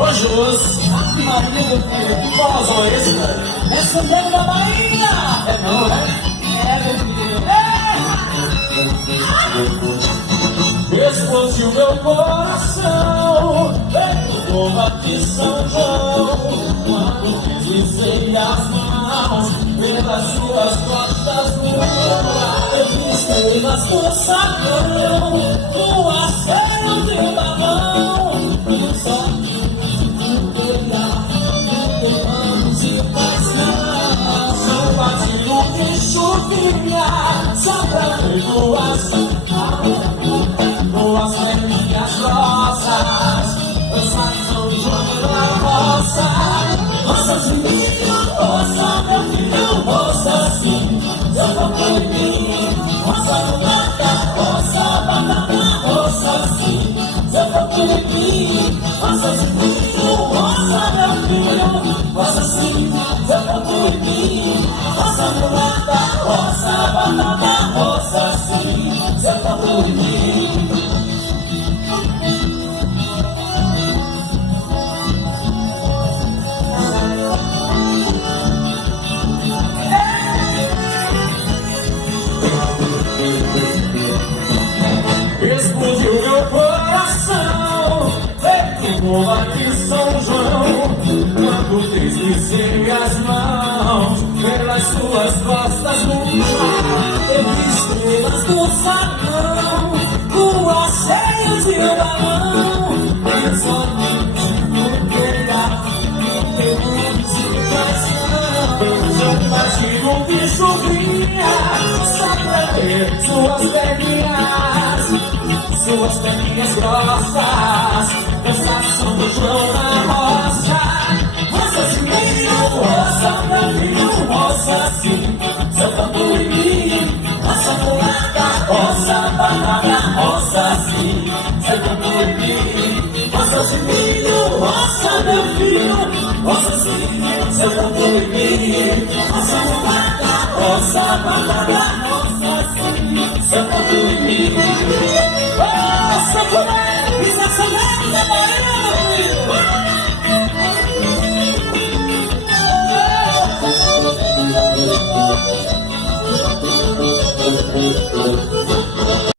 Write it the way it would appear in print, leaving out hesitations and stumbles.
Ô Jus, Maria do filho, que forrozão é esse, velho? Essa dentro da Bahia! É não, né? É, meu filho! Explodiu meu coração, feito bomba de São João, quando deslizei as mãos pelas suas costas no ar. Eu pisquei nas pulsação, no aceio de um balão, e só de chuvinha, só pra ver duas velhinhas rosas, dançar São João na roça. Roça de milho, roça, meu filho, roça sim, eu vou por mim. Roça no mata, roça, banana, roça sim, eu vou por mim. Roça de milho, roça, meu filho, roça sim, eu vou por mim. Roça no mata, roça, banana, roça sim, eu vou por mim. Explodiu meu coração, feito bomba de São João, quando deslizei as mãos pelas suas costas no mar. Eu vi estrelas do salão, lua cheia de um balão, e somente no pegar, de paixão. Eu imagino que chuvinha, só pra ver suas perninhas grossas, dançar São João na roça. Roça de milho, roça pra milho, roça sim, seu tamborim. Roça mulata, roça banana, roça sim, seu tamborim. Roça de milho, roça meu filho, roça sim, seu tamborim. Roça mulata, roça banana, roça sim, seu tamborim.